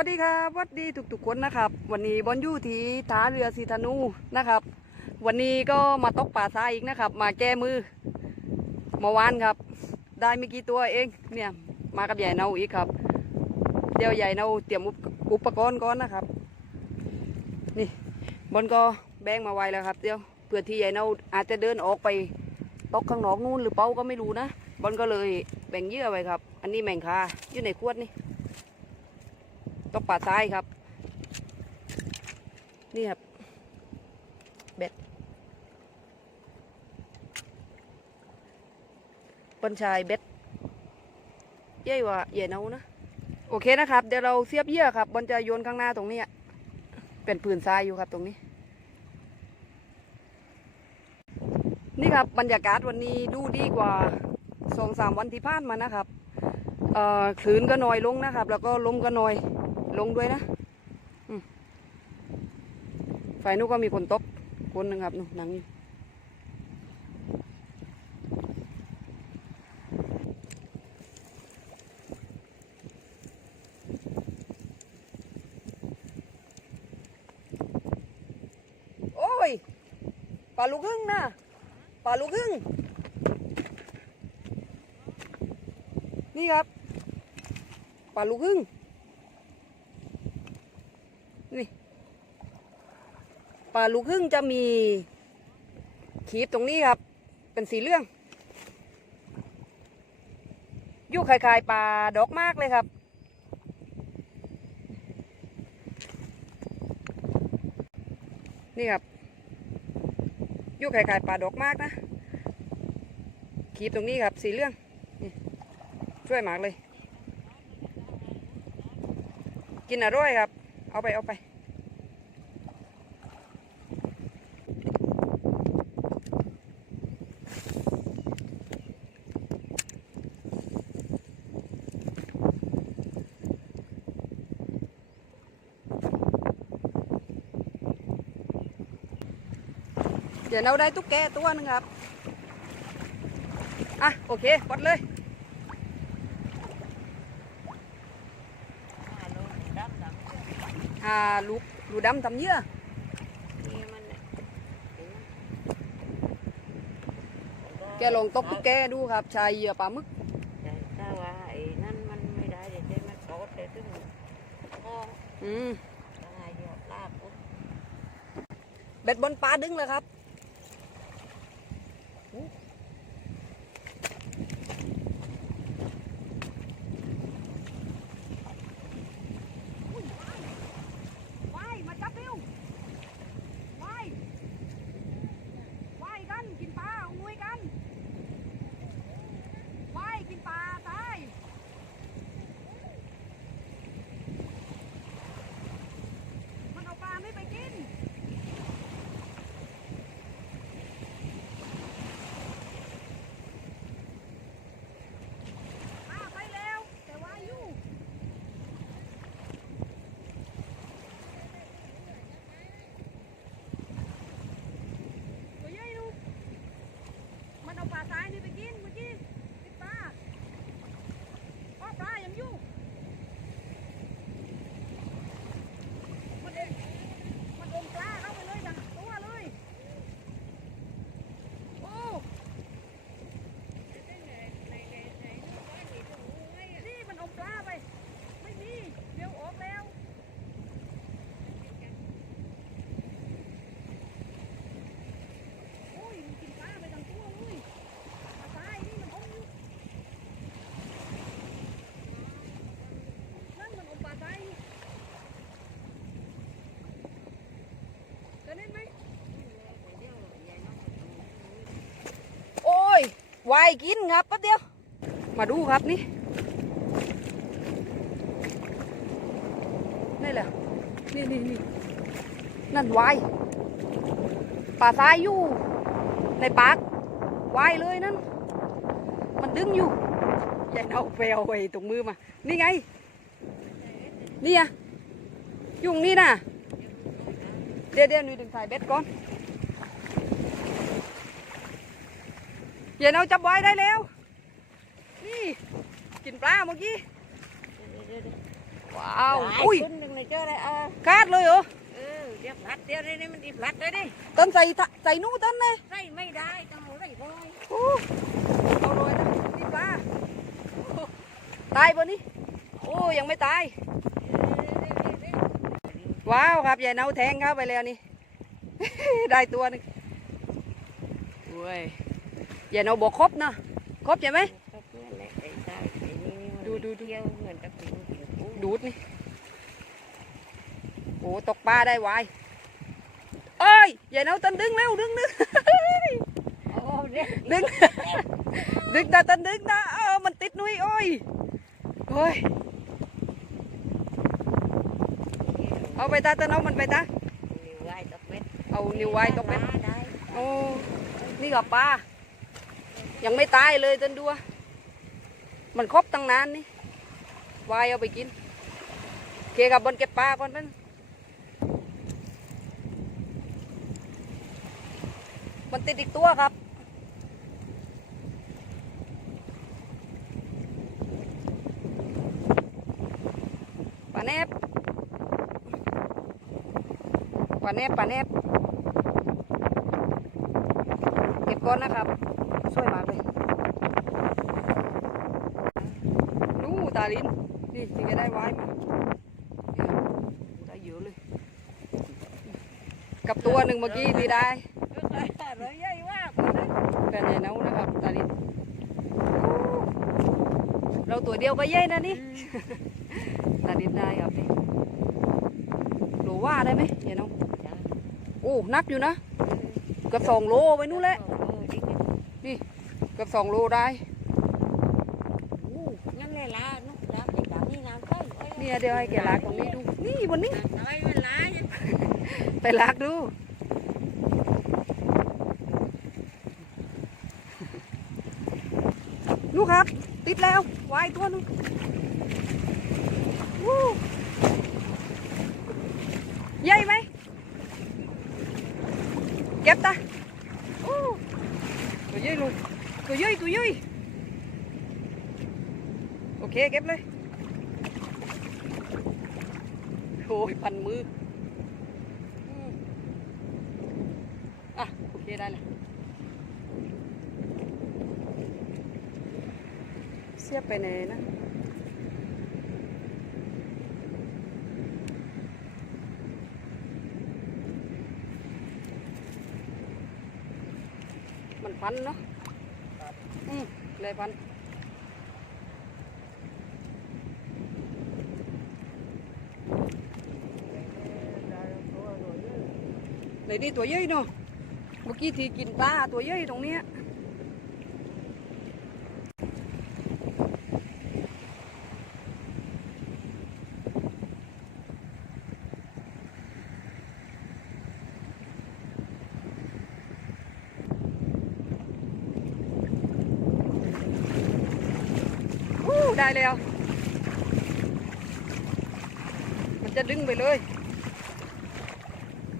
วัสดีครับสวัสดีทุกๆคนนะครับ วันนี้บอลยู่ที่ท่าเรือสีธนูนะครับ วันนี้ก็มาตกป่าทรายอีกนะครับ มาแก้มือเมื่อวานครับ ได้ไม่กี่ตัวเองเนี่ยมากับใหญ่เนาอีกครับ เดี๋ยวใหญ่เนาเตรียมอุปอปกรณ์ก่อนนะครับ นี่บอลก็แบ่งมาไว้แล้วครับ เดี๋ยวเพื่อที่ใหญ่เนาอาจจะเดินออกไปตกข้างนอกนู่นหรือเปล่าก็ไม่รู้นะบอลก็เลยแบ่งเยื่อไว้ครับ อันนี้แมงคาอยู่ในขวดนี่ กป่าทรายครับ นี่ครับเบ็ดบนชายเบ็ดเย่ว่าเย่เนานะโอเคนะครับ เดี๋ยวเราเสียบเยื่อครับบนจะโยนข้างหน้าตรงนี้เป็นผืนทรายอยู่ครับตรงนี้ นี่ครับบรรยากาศวันนี้ดูดีกว่าสองสามวันที่ผ่านมานะครับคลื่นก็น้อยลงนะครับ แล้วก็ลมก็น้อย ลงด้วยนะอืมฝ่ายนู้นก็มีคนตกคนหนึ่งครับนู่นนั่งอยู่โอ้ยปลาลูกครึ่งนะปลาลูกครึ่งนี่ครับปลาลูกครึ่ง นี่ป ลาลูกครึ่งจะมีขีดตรงนี้ครับ เป็นสีเหลืองอยู่คลายๆปลาดอกมากเลยครับ นี่ครับอยู่คลายๆปลาดอกมากนะขีดตรงนี้ครับ สีเหลืองช่วยมากเลย กินอร่อยครับ เอาไปเอาไป เดี๋ยวเราได้ตุ๊กแกตัวหนึงครับ อะ โอเคกดเลยอ่าลูกลูกดำทำเยื่อแกลองตกตุ๊กแกดูครับ ชายเหยื่อปลาหมึกถ้าว่าไอ้นั่นมันไม่ได้เดี๋ยวจะมันโตเดี๋ยวถึงมองอืมยังไงเดี๋ยวลากปุ๊บเบ็ดบนปลาดึงเลยครับ วายกินครับแป๊บเดียว มาดูครับนี่นี่แหละนี่นี่นี่นั่นวายปลาทรายอยู่ ในปากวายเลยนั่น มันดึงอยู่อย่าเอาแววไปตรงมือมา นี่ไง นี่อะยุงนี่นะเดี๋ยวเดี๋ยวนี่ดึงสายเบ็ดก่อน อย่าเอาจับไว้ได้แล้ว นี่กินปลาเมื่อกี้เดี๋ยวเดี๋ยวเดี๋ยวว้าวหลายอุ้ยขึ้นหนึ่งเลยเจอเลยเออคาดเลยเหรอ เออเดี๋ยวพลัดเดี๋ยวนี่มันดีพลัดเลยดิต้นใส่ทะใส่นู่นต้นไหมใส่ไม่ได้ต้องเอาไส่ร้อยโอ้เอาเลยนะนี่ปลาโอ้ตายปะนี่โอ้ยังไม่ตาย ว้าวครับยายเนาแทงเข้าไปแล้วนี่ ได้ตัวหนึงโอ้ย ยายเนาบอกครบนะครบใช่ไหมดูดูดูเที่ยวเหมือนกับปิงกินกุ้งดูดนี่โอ้ตกปลาได้วายเอ้ยยายเนาตันดึงเร็วดึงดึงโอ้เด็กดึงดึงตาตันดึงนะเออมันติดนุ้ยโอ้ยโอ้ยเอาไปตาตันเอามันไปตานิ้วไว้ตกเม็ดเอานิ้วไว้ตกเป็นได้โอ้นี่กับปลา ยังไม่ตายเลยตันดัวมันครบตั้งนานนี่วายเอาไปกิน เคกับบนเก็บปลาก่อนนั่นมันติดอีกตัวครับ ปลาแนบ ปลาแนบ ปลาแนบ เก็บก้อนนะครับ สวยมากเลยนู่ตาลินนี่ที่แกได้ไว้มาเนี่ยได้เยอะเลย กับตัวหนึ่งเมื่อกี้ที่ได้เลยใหญ่ว่าแต่ในเนานะครับตาลินโอ้เราตัวเดียวก็เย้นะนี่ตาลินได้ครับนี่โลว่าได้ไหมเดี๋ยวน้องโอ้นักอยู่นะเกือบสองโลไปนู่นแหละ เกือบสองโลได้นั่นแหละล่ะนุ๊กจ้าไอ้จ้านี่น้ำใส่เนี่ยเดี๋ยวให้แกลากตรงนี้ดูนี่บนนี้อะไรมันล้าไปลากดูลูกครับ ติดแล้ววายตัวหนึงวู้ใหญ่ไหมเก็บตาโอ้ตัวใหญ่ ลูกตัวใหญ่ตัวใหญ่โอเคเก็บ เลยพันเลยนี่ตัวเย้ยเนาะเมื่อกี้ที่กินปลาตัวเย้ยตรงเนี้ยอู้ ได้แล้ว มันจะดึงไปเลย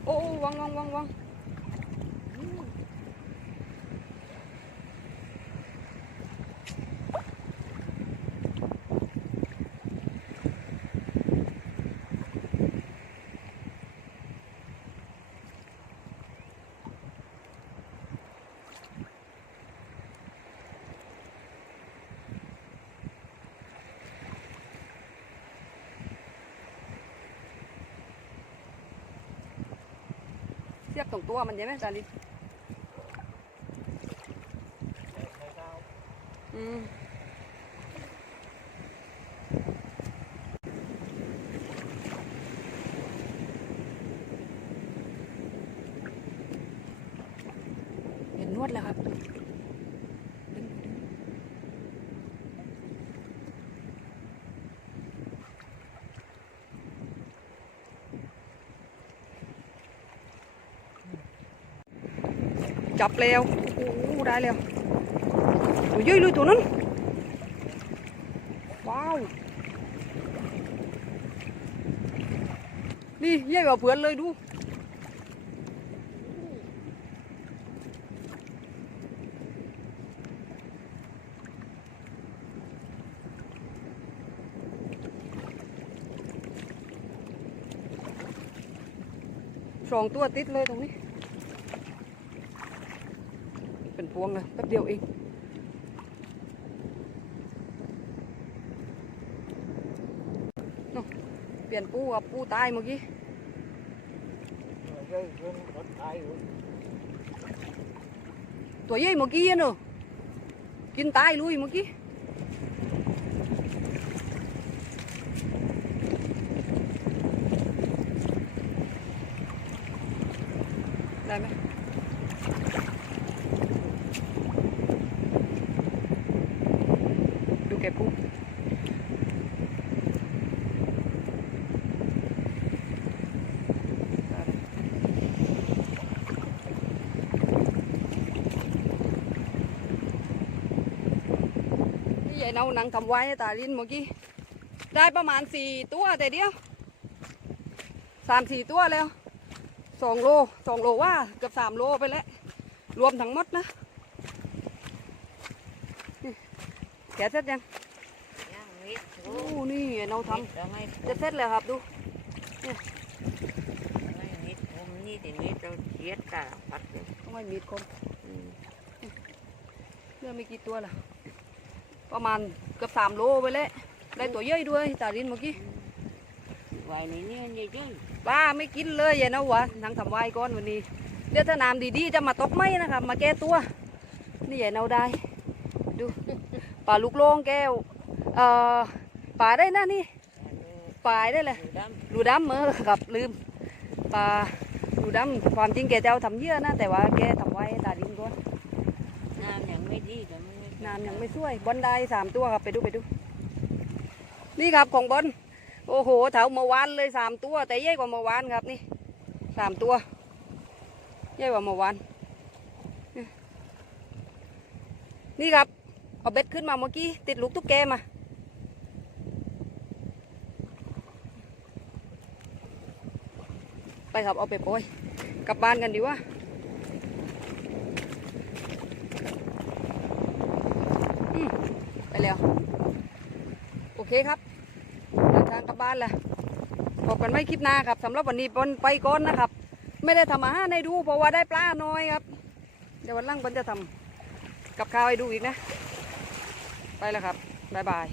โอ้โอ้วังวังวังวัง ทียบตรงตัวมันใช่ไหมจาริอืม จับแล้วได้แล้วตัวย่อยเลยตัวนั้นว้าวนี่ใหญ่กว่าเพื่อนเลยดูสองตัวติดเลยตรงนี้ เป็นพวงเลยแป๊บเดียวเองนู่นเปลี่ยนปูกับปูตายเมื่อกี้ เรื่อยๆรถไฟอยู่ ตัวใหญ่เมื่อกี้อะเนอะกินตายลุยเมื่อกี้ได้ไหมดูแกปูได้ไหม นี่ใหญ่ เนาหนังทำไว้ให้ตาลินเมื่อกี้ ได้ประมาณสี่ตัวแต่เดียวสามสี่ตัวแล้วสองโลสองโลว่าเกือบสามโลไปแล้ว รวมทั้งหมดนะนี่แกะเสร็จยังย่างมิดโอ้นี่ไอ้เนาทมิดแล้วไม่ำจะเสร็จแล้วครับดูไม่มิดผมนี่แต่มิดเราเทียดกะปัดเลยต้องไม่มีดคมอืมเรื่องไม่กี่ตัวล่ะ ประมาณเกือบสามโลไปแล้วได้ตัวเยอะด้วยตาลินเมื่อกี้ไว้ในนี้นี่เยอะป้าไม่กินเลยอย่านะวะนังทำไว้ก่อนวันนี้เดี๋ยวถ้าน้ำดีๆจะมาตกไหมนะครับมาแก้ตัว นี่อย่าเนาได้ ดูปลาลูกโลงแก้วเอ่อปลาได้นะนี่ปลาได้เลยอยู่ดำรูดำเออครับลืมปลารูดำความจริงแกจะเอาทำเยื่อนะแต่ว่าแกทำไว้ให้ตาดินก่อน น้ำยังไม่ดีแต่มั น้ำยังไม่ช่วย บอลได้สามตัวครับไปดูไปดู นี่ครับของบอลโอ้โหเถาเมื่อวานเลยสามตัว แต่ใหญ่กว่าเมื่อวานครับนี่สามตัวใหญ่กว่าเมื่อวานนี่ครับ เอาเบ็ดขึ้นมาเมื่อกี้ ติดลูกตุ๊กแกมาไปครับเอาไปปล่อยกลับบ้านกันดีว่าอืมไป แล้ว โอเคครับเดินทางกลับบ้านแล้วพบกันไม่คลิปหน้าครับสำหรับวันนี้ปนไปก่อนนะครับ ไม่ได้ทำอาหารให้ดูเพราะว่าได้ปลาน้อยครับ เดี๋ยววันล่างปนจะทำกับข้าวให้ดูอีกนะ ไปแล้วครับ บ๊ายบาย